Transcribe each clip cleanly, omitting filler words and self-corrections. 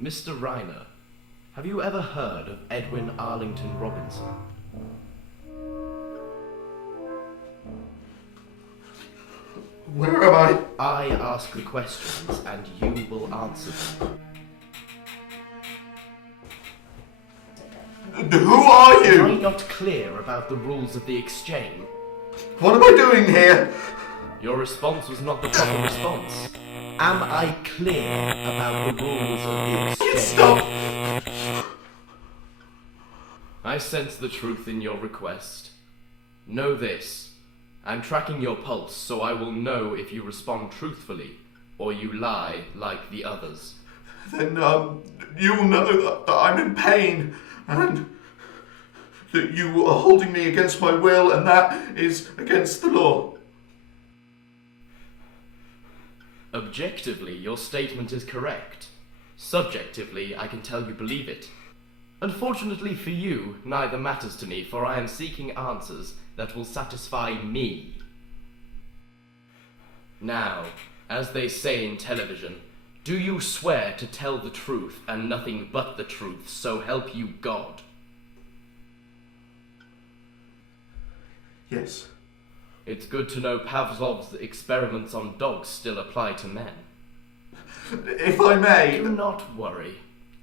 Mr. Reiner, have you ever heard of Edwin Arlington Robinson? Where am I? I ask the questions and you will answer them. Who are Am I you? not clear about the rules of the exchange? What am I doing here? Your response was not the proper response. Am I clear about the rules of the exchange? Stop! I sense the truth in your request. Know this. I'm tracking your pulse, so I will know if you respond truthfully, or you lie like the others. Then, you will know that I'm in pain, and that you are holding me against my will, and that is against the law. Objectively, your statement is correct. Subjectively, I can tell you believe it. Unfortunately for you, neither matters to me, for I am seeking answers that will satisfy me. Now, as they say in television, do you swear to tell the truth and nothing but the truth, so help you God? Yes. It's good to know Pavlov's experiments on dogs still apply to men. If I may... Do not worry.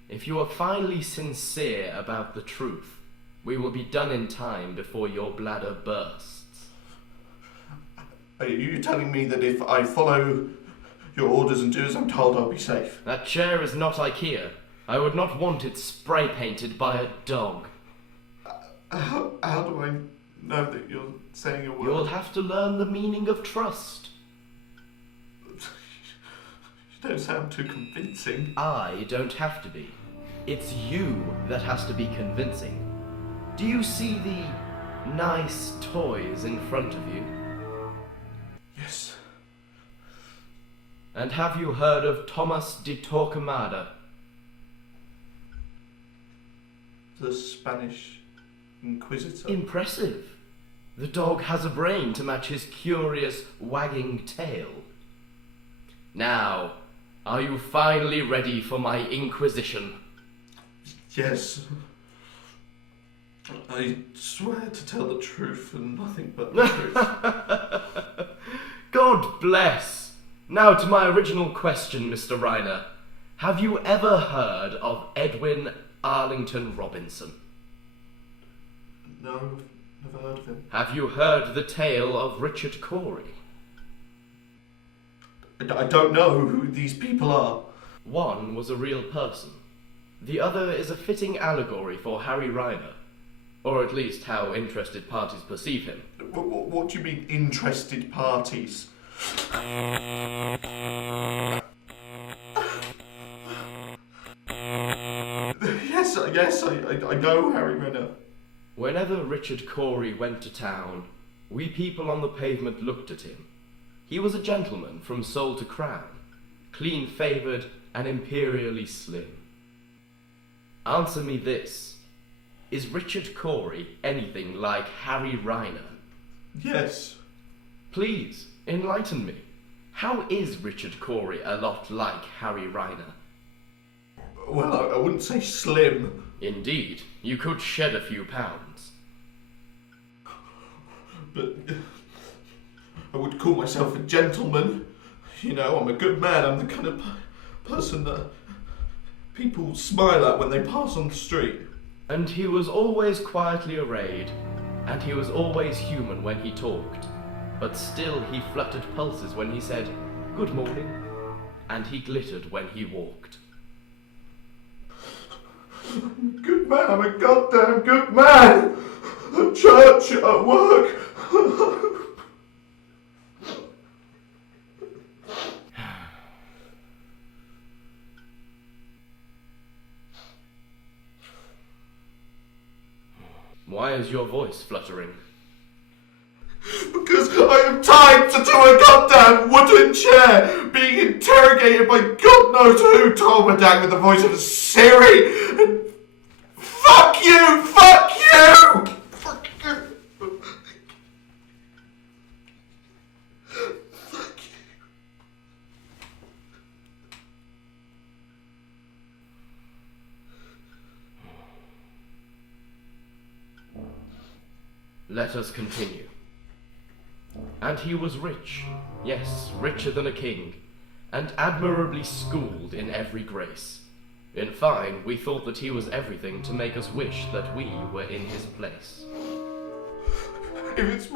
If you are finally sincere about the truth, we will be done in time before your bladder bursts. Are you telling me that if I follow your orders and do as I'm told, I'll be safe? That chair is not IKEA. I would not want it spray painted by a dog. How do I know that you're saying a word? You'll have to learn the meaning of trust. You don't sound too convincing. I don't have to be. It's you that has to be convincing. Do you see the nice toys in front of you? Yes. And have you heard of Thomas de Torquemada? The Spanish Inquisitor. Impressive. The dog has a brain to match his curious wagging tail. Now, are you finally ready for my inquisition? Yes. I swear to tell the truth and nothing but the truth. God bless. Now to my original question, Mr. Reiner. Have you ever heard of Edwin Arlington Robinson? No, never heard of him. Have you heard the tale of Richard Cory? I don't know who these people are. One was a real person. The other is a fitting allegory for Harry Reiner, or at least how interested parties perceive him. What do you mean, interested parties? Yes, I know Harry Renner. Whenever Richard Cory went to town, we people on the pavement looked at him. He was a gentleman from soul to crown, clean-favoured and imperially slim. Answer me this. Is Richard Cory anything like Harry Reiner? Yes. Please, enlighten me. How is Richard Cory a lot like Harry Reiner? Well, I wouldn't say slim. Indeed, you could shed a few pounds. But I would call myself a gentleman. You know, I'm a good man. I'm the kind of person that people smile at when they pass on the street. And he was always quietly arrayed, and he was always human when he talked, but still he fluttered pulses when he said, "Good morning," and he glittered when he walked. Good man, I'm a goddamn good man! At church, at work. Why is your voice fluttering? Because I am tied to a goddamn wooden chair, being interrogated by God knows who, Tormadang with the voice of a Siri. And fuck you! Fuck you! Fuck you! Fuck you. Let us continue. And he was rich, yes, richer than a king, and admirably schooled in every grace. In fine, we thought that he was everything to make us wish that we were in his place. If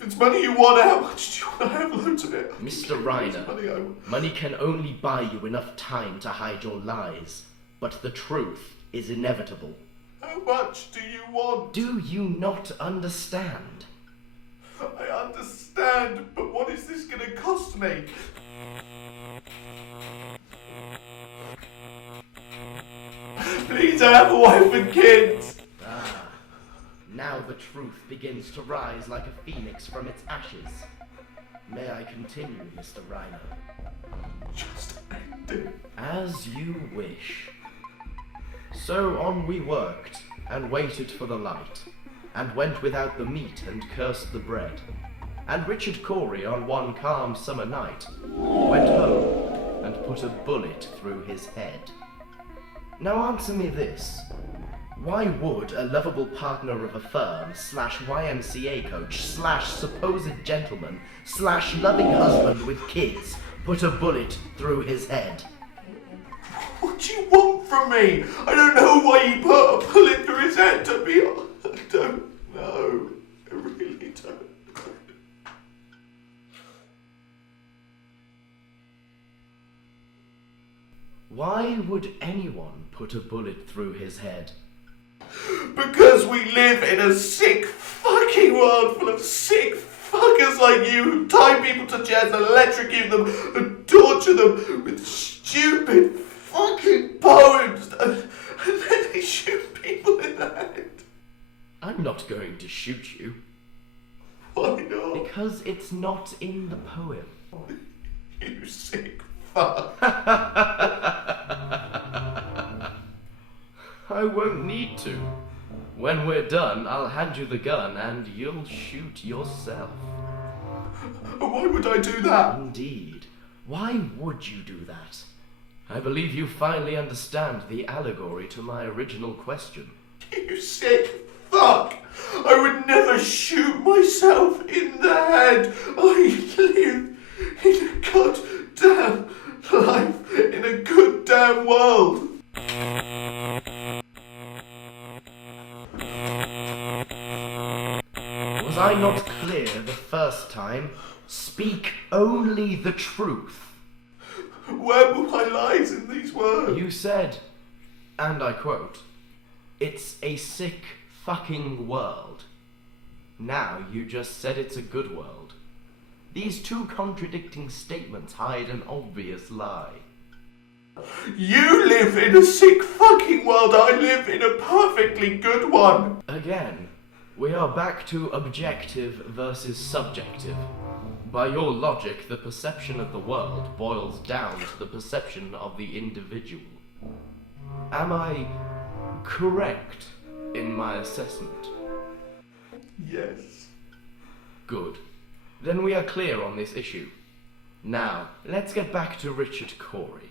it's money you want, how much do you want? I have loads of it. Mr. Reiner, money can only buy you enough time to hide your lies, but the truth is inevitable. How much do you want? Do you not understand? I understand, but what is this going to cost me? Please, I have a wife and kids. Ah, now the truth begins to rise like a phoenix from its ashes. May I continue, Mr. Reiner? Just end it. As you wish. So on we worked, and waited for the light, and went without the meat and cursed the bread. And Richard Cory, on one calm summer night, went home and put a bullet through his head. Now answer me this. Why would a lovable partner of a firm, /YMCA coach, /supposed gentleman, /loving husband with kids, put a bullet through his head? What do you want from me? I don't know why he put a bullet through his head, to be honest. I don't know. I really don't know. Why would anyone put a bullet through his head? Because we live in a sick fucking world full of sick fuckers like you who tie people to chairs and electrocute them and torture them with stupid fucking poems and then they shoot people in the head. I'm not going to shoot you. Why not? Because it's not in the poem. You sick fuck. I won't need to. When we're done, I'll hand you the gun and you'll shoot yourself. Why would I do that? Indeed. Why would you do that? I believe you finally understand the allegory to my original question. You sick fuck! I would never shoot myself in the head. I live in a goddamn life in a goddamn world. Was I not clear the first time? Speak only the truth. Where were my lies in these words? You said, and I quote, "It's a sick fucking world." Now you just said it's a good world. These two contradicting statements hide an obvious lie. You live in a sick fucking world. I live in a perfectly good one. Again, we are back to objective versus subjective. By your logic, the perception of the world boils down to the perception of the individual. Am I correct in my assessment? Yes. Good. Then we are clear on this issue. Now, let's get back to Richard Cory.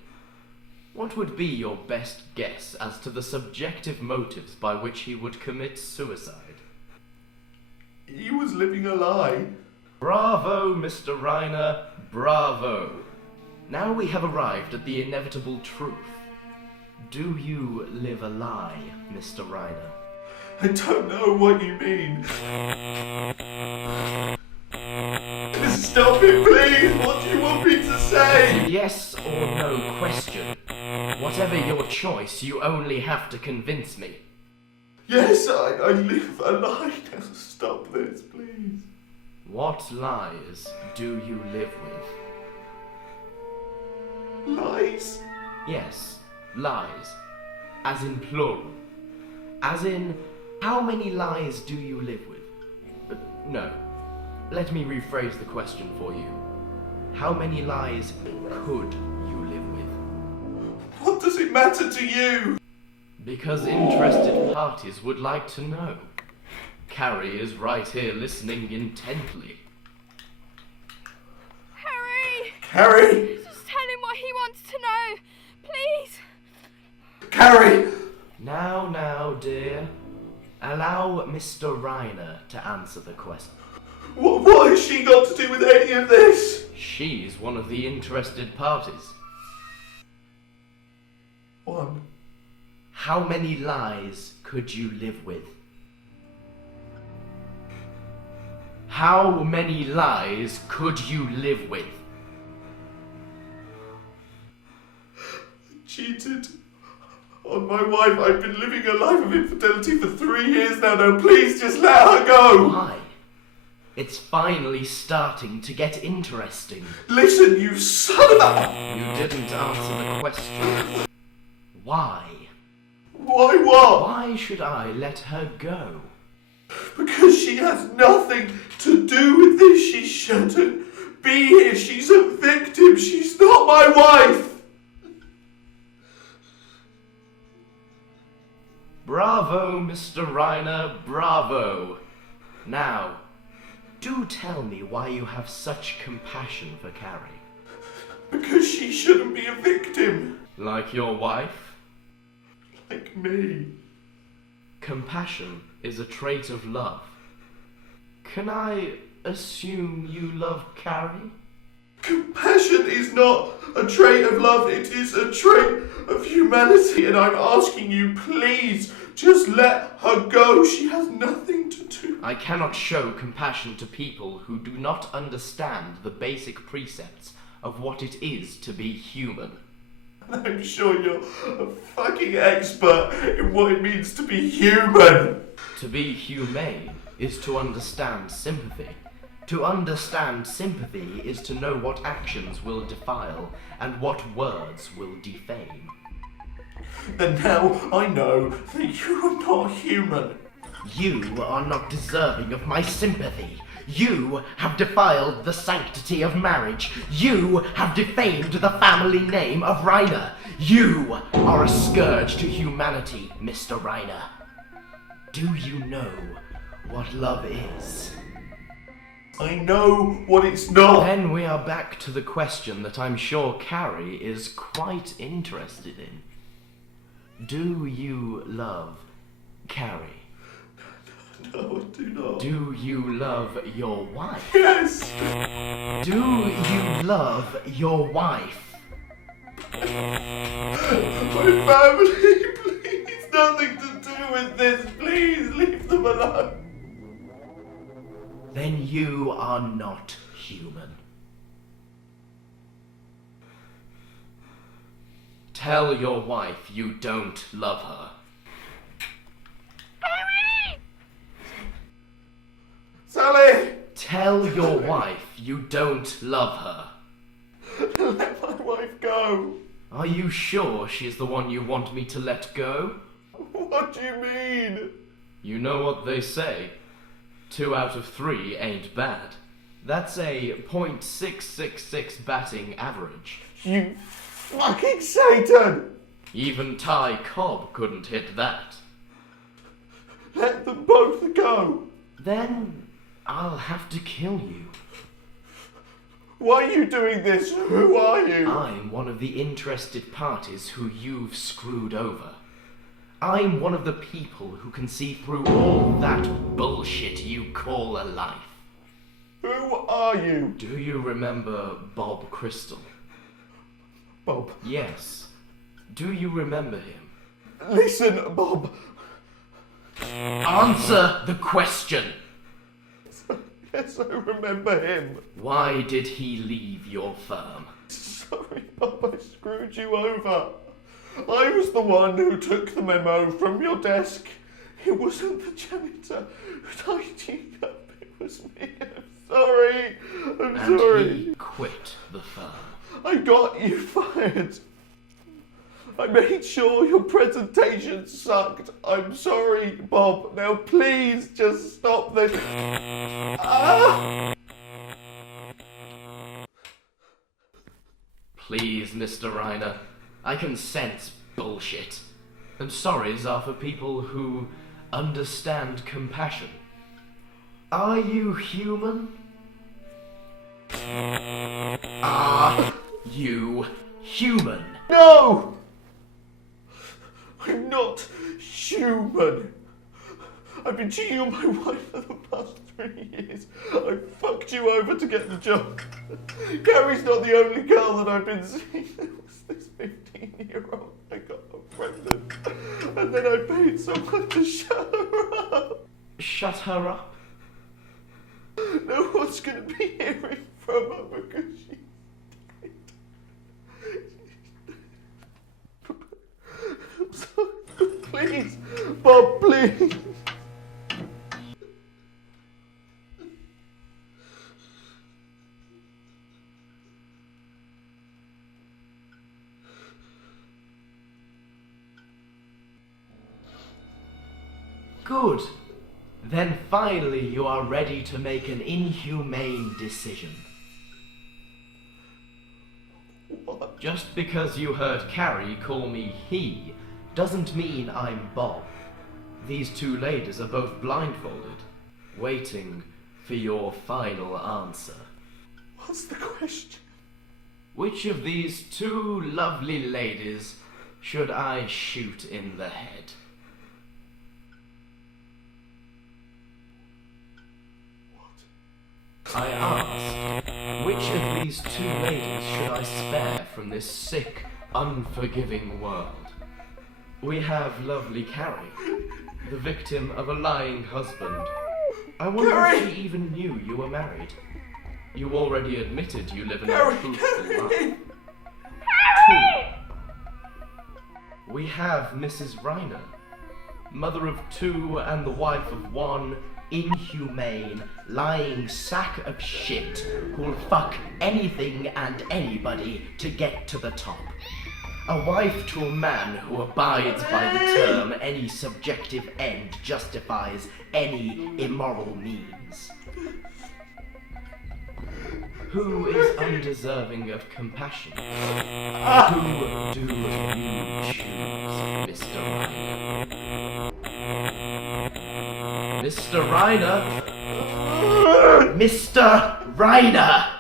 What would be your best guess as to the subjective motives by which he would commit suicide? He was living a lie. Bravo, Mr. Reiner, bravo. Now we have arrived at the inevitable truth. Do you live a lie, Mr. Reiner? I don't know what you mean. Stop it, please! What do you want me to say? Yes or no question. Whatever your choice, you only have to convince me. Yes, I live a lie. Now stop this, please. What lies do you live with? Lies? Yes, lies. As in plural. As in, how many lies do you live with? No. Let me rephrase the question for you. How many lies could you live with? What does it matter to you? Because interested parties would like to know. Carrie is right here listening intently. Harry! Carrie! Just tell him what he wants to know. Please! Carrie! Now, dear. Allow Mr. Reiner to answer the question. What has she got to do with any of this? She's one of the interested parties. 1. How many lies could you live with? How many lies could you live with? Cheated on my wife. I've been living a life of infidelity for 3 years now. No, please just let her go. Why? It's finally starting to get interesting. Listen, you son of a... You didn't answer the question. Why? Why what? Why should I let her go? Because she has nothing to do with this. She shouldn't be here. She's a victim. She's not my wife. Bravo, Mr. Reiner, bravo. Now, do tell me why you have such compassion for Carrie. Because she shouldn't be a victim. Like your wife? Like me. Compassion is a trait of love. Can I assume you love Carrie? Compassion is not a trait of love, it is a trait of humanity, and I'm asking you, please, just let her go. She has nothing to do. I cannot show compassion to people who do not understand the basic precepts of what it is to be human. I'm sure you're a fucking expert in what it means to be human. To be humane is to understand sympathy. To understand sympathy is to know what actions will defile and what words will defame. Then now I know that you are not human. You are not deserving of my sympathy. You have defiled the sanctity of marriage. You have defamed the family name of Reiner. You are a scourge to humanity, Mr. Reiner. Do you know what love is? I know what it's not. Then we are back to the question that I'm sure Carrie is quite interested in. Do you love Carrie? No, I do not. Do you love your wife? Yes. Do you love your wife? My family, please, nothing to do with this. Please leave them alone. Then you are not human. Tell your wife you don't love her. Sally! Tell your wife you don't love her. Let my wife go. Are you sure she's the one you want me to let go? What do you mean? You know what they say. 2 out of 3 ain't bad. That's a .666 batting average. You fucking Satan! Even Ty Cobb couldn't hit that. Let them both go. Then I'll have to kill you. Why are you doing this? Who are you? I'm one of the interested parties who you've screwed over. I'm one of the people who can see through all that bullshit you call a life. Who are you? Do you remember Bob Crystal? Bob. Yes. Do you remember him? Listen, Bob. Answer the question! Yes, I remember him. Why did he leave your firm? Sorry, Bob, I screwed you over. I was the one who took the memo from your desk. It wasn't the janitor who tidied up. It was me. I'm sorry. And sorry. he quit the firm. I got you fired. I made sure your presentation sucked. I'm sorry, Bob. Now please just stop this. Ah! Please, Mr. Reiner. I can sense bullshit. And sorries are for people who understand compassion. Are you human? Are you human? No! I'm not human. I've been cheating on my wife for the past 3 years. I fucked you over to get the job. Carrie's not the only girl that I've been seeing. There was this 15-year-old I got pregnant. And then I paid someone to shut her up. Shut her up? No one's going to be hearing from her because she's dead. I'm sorry. Please, Bob, please. Good. Then finally you are ready to make an inhumane decision. What? Just because you heard Carrie call me he doesn't mean I'm Bob. These two ladies are both blindfolded, waiting for your final answer. What's the question? Which of these two lovely ladies should I shoot in the head? I ask, which of these two ladies should I spare from this sick, unforgiving world? We have lovely Carrie, the victim of a lying husband. I wonder Carrie! if she even knew you were married. You already admitted you live an Carrie! untruthful life. Harry! We have Mrs. Reiner, mother of 2 and the wife of 1, inhumane, lying sack of shit who'll fuck anything and anybody to get to the top. A wife to a man who abides by the term any subjective end justifies any immoral means. Who is undeserving of compassion? Who do you choose, Mr. Reiner? Mr. Reiner? Mr. Reiner!